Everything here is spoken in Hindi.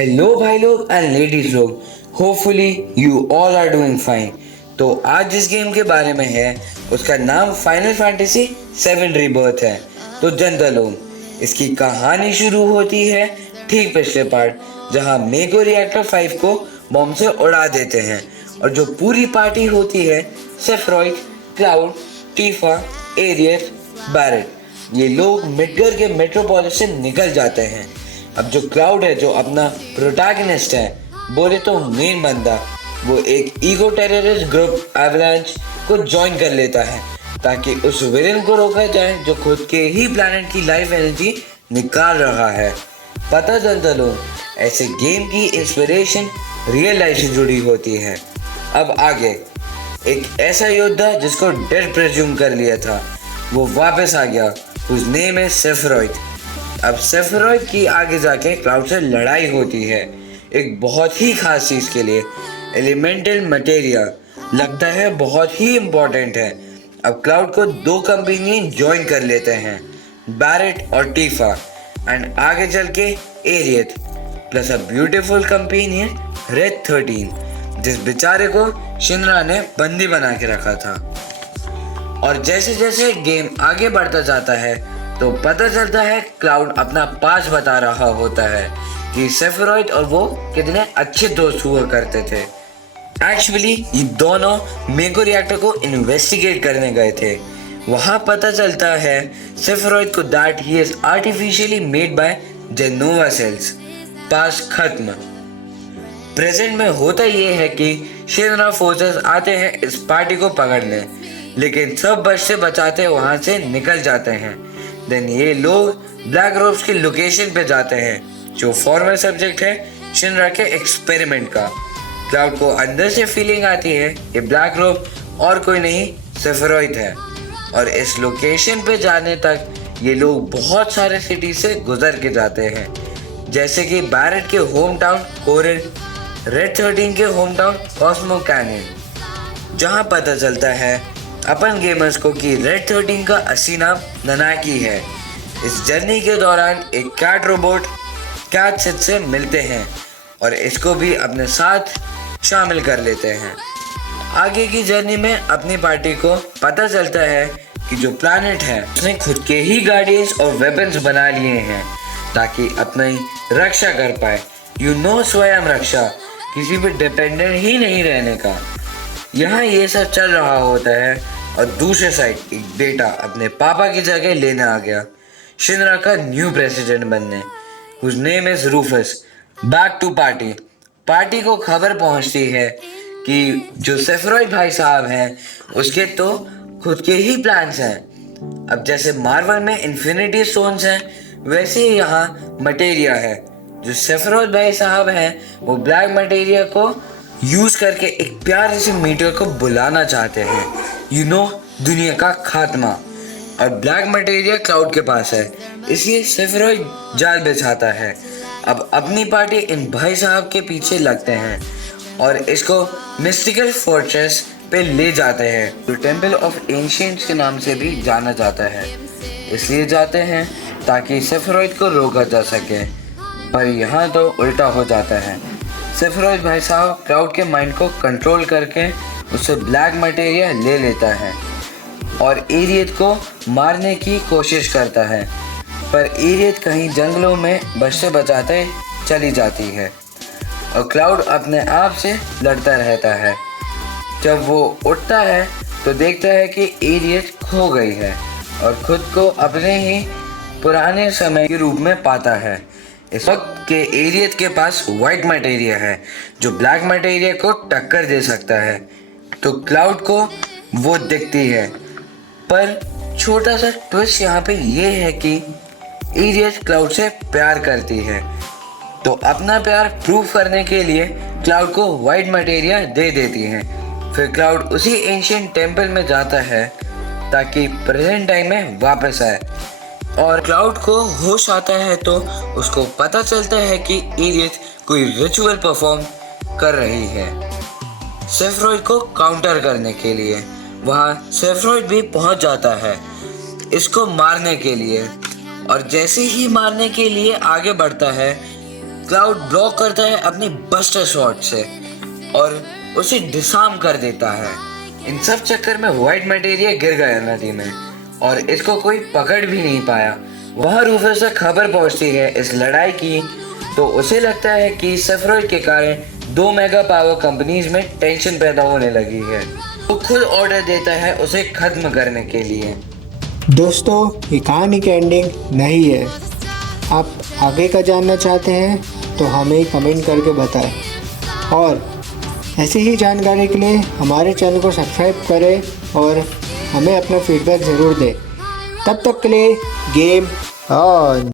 हेलो भाई लोग एंड लेडीज लोग, hopefully you all are doing fine. तो आज जिस गेम के बारे में है उसका नाम फाइनल फैंटेसी 7 रीबर्थ है। तो जनता लोग, इसकी कहानी शुरू होती है ठीक पिछले पार्ट, जहां मेगो रिएक्टर 5 को बॉम्ब से उड़ा देते हैं और जो पूरी पार्टी होती है सेफरॉइड, क्लाउड, टीफा, एरियस, बैरेट, ये लोग मिडगर के मेट्रोपोलिस से निकल जाते हैं। अब जो क्लाउड है, जो अपना प्रोटैगनिस्ट है, बोले तो मेन बंदा, वो एक ईगो टेररिस्ट ग्रुप एवलांच को ज्वाइन कर लेता है ताकि उस विलेन को रोका जाए जो खुद के ही प्लैनेट की लाइफ एनर्जी निकाल रहा है। पता चलता लोग, ऐसे गेम की इंस्पिरेशन रियल लाइफ से जुड़ी होती है। अब आगे एक ऐसा योद्धा जिसको डेड प्रेज्यूम कर लिया था, वो वापस आ गया, whose name is सेफरॉइड। अब सेफरॉइड की आगे जाके क्लाउड से लड़ाई होती है एक बहुत ही खास चीज के लिए, एलिमेंटल मटेरिया। लगता है बहुत ही इम्पोर्टेंट है। अब क्लाउड को 2 कंपेनियन ज्वाइन कर लेते हैं, बैरेट और टीफा, एंड आगे चल के एरियत plus a beautiful companion red 13, जिस बेचारे को शिनरा ने बंदी बना के रखा था। और जैसे जैसे गेम आगे बढ़ता जाता है तो पता चलता है क्लाउड अपना पास बता रहा होता है कि सेफरॉइड और वो कितने अच्छे दोस्त हुआ करते थे। एक्चुअली ये दोनों मेगो रिएक्टर को इन्वेस्टिगेट करने गए थे। वहाँ पता चलता है सेफरॉइड को that he is artificially made by Jenova cells. पास खत्म। प्रेजेंट में होता ये है कि शिनरा फोर्सेस आते हैं इस पार्टी को पकड़ने, लेकिन सब बच से बचाते वहाँ से निकल जाते हैं। देन ये लोग ब्लैक रोब्स की लोकेशन पे जाते हैं, जो फॉर्मर सब्जेक्ट है शिनरा के एक्सपेरिमेंट का। क्लाउड को अंदर से फीलिंग आती है ये ब्लैक रोब और कोई नहीं सेफरॉइड है। और इस लोकेशन पे जाने तक ये लोग बहुत सारे सिटी से गुजर के जाते हैं, जैसे कि बैरेट के होम टाउन कोरिन, रेड 13 के होम टाउन कॉस्मो कैनियन, जहाँ पता चलता है अपन गेमर्स को कि रेड 13 का असली नाम ननाकी है। इस जर्नी के दौरान एक कैट रोबोट कैट सिट से मिलते हैं और इसको भी अपने साथ शामिल कर लेते हैं। आगे की जर्नी में अपनी पार्टी को पता चलता है कि जो प्लैनेट है उसने खुद के ही गार्डियंस और वेपन्स बना लिए हैं ताकि अपनी रक्षा कर पाए। स्वयं रक्षा, किसी पे डिपेंडेंट ही नहीं रहने का। यहाँ ये सब चल रहा होता है और दूसरे साइड एक बेटा अपने पापा की जगह लेने आ गया शिनरा का न्यू प्रेसिडेंट बनने, whose name is Rufus. Back to party. Party को खबर पहुंचती है कि जो सेफरॉइड भाई साहब हैं उसके तो खुद के ही प्लान्स हैं। अब जैसे मार्वल में इन्फिनिटी स्टोन्स हैं, वैसे ही यहाँ मटेरिया है। जो सेफरॉइड भाई साहब हैं वो ब्लैक मटेरिया को यूज करके एक प्यारे से मीटर को बुलाना चाहते हैं, दुनिया का खात्मा। और ब्लैक मटेरिया क्लाउड के पास है, इसलिए सेफरॉइड जाल बिछाता है। अब अपनी पार्टी इन भाई साहब के पीछे लगते हैं और इसको मिस्टिकल फोर्ट्रेस पे ले जाते हैं, जो टेम्पल ऑफ एंशिएंट्स के नाम से भी जाना जाता है। इसलिए जाते हैं ताकि सेफरॉइड को रोका जा सके, पर यहाँ तो उल्टा हो जाता है। सेफरॉइड भाई साहब क्लाउड के माइंड को कंट्रोल करके उससे ब्लैक मटेरिया ले लेता है और एरियत को मारने की कोशिश करता है, पर एरियत कहीं जंगलों में बचते बचाते चली जाती है और क्लाउड अपने आप से लड़ता रहता है। जब वो उठता है तो देखता है कि एरियत खो गई है और खुद को अपने ही पुराने समय के रूप में पाता है। इस वक्त के एरियत के पास वाइट मटेरिया है जो ब्लैक मटेरिया को टक्कर दे सकता है, तो क्लाउड को वो दिखती है। पर छोटा सा ट्विस्ट यहाँ पे ये है कि एरियत क्लाउड से प्यार करती है, तो अपना प्यार प्रूव करने के लिए क्लाउड को वाइट मटेरिया दे देती है। फिर क्लाउड उसी एंशिएंट टेम्पल में जाता है ताकि प्रेजेंट टाइम में वापस आए। और क्लाउड को होश आता है तो उसको पता चलता है कि एरियत कोई रिचुअल परफॉर्म कर रही है सेफरॉइड को काउंटर करने के लिए। वहाँ सेफरॉइड भी पहुंच जाता है इसको मारने के लिए, और जैसे ही मारने के लिए आगे बढ़ता है क्लाउड ब्लॉक करता है अपने बस्टर शॉट से और उसे डिसआर्म कर देता है। इन सब चक्कर में व्हाइट मटेरिया गिर गया नदी में और इसको कोई पकड़ भी नहीं पाया। वहाँ रूफस से खबर पहुंचती है इस लड़ाई की, तो उसे लगता है कि सेफरॉइड के कारण 2 मेगा पावर कंपनीज में टेंशन पैदा होने लगी है। वो खुद ऑर्डर देता है उसे खत्म करने के लिए। दोस्तों, ये कहानी की एंडिंग नहीं है। आप आगे का जानना चाहते हैं तो हमें कमेंट करके बताएं और ऐसी ही जानकारी के लिए हमारे चैनल को सब्सक्राइब करें और हमें अपना फीडबैक ज़रूर दें। तब तक के लिए गेम ऑन।